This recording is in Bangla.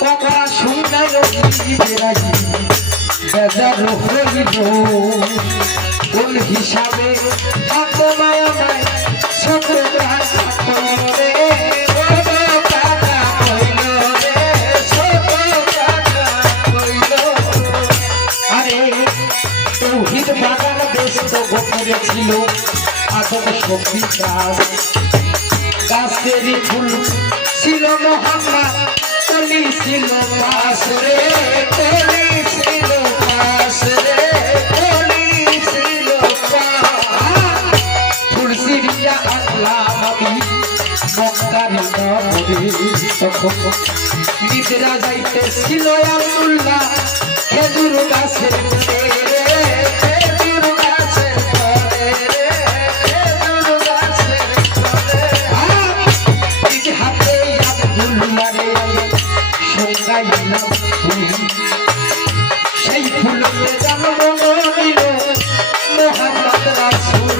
কথা শুনে বেড়াই বেজার হইল কোন হিসাবে আপনায় আমায় ছোট বাগান ব্যস্ত গোপনে ছিল আদম সবজি গাছেরই ফুল ছিল মহাম্মা কলি ছিল পাশ রে কলি ছিল পাশ রে কলি ছিল ফুল সিরিয়া আল্লাহ আমি মক্কার নবী তখন নিদ্রা যাইতেছিল আব্দুল্লাহ খেজুর গাছের সেই ফুলকে জন্ম নিল মোহাম্মদ রাসূল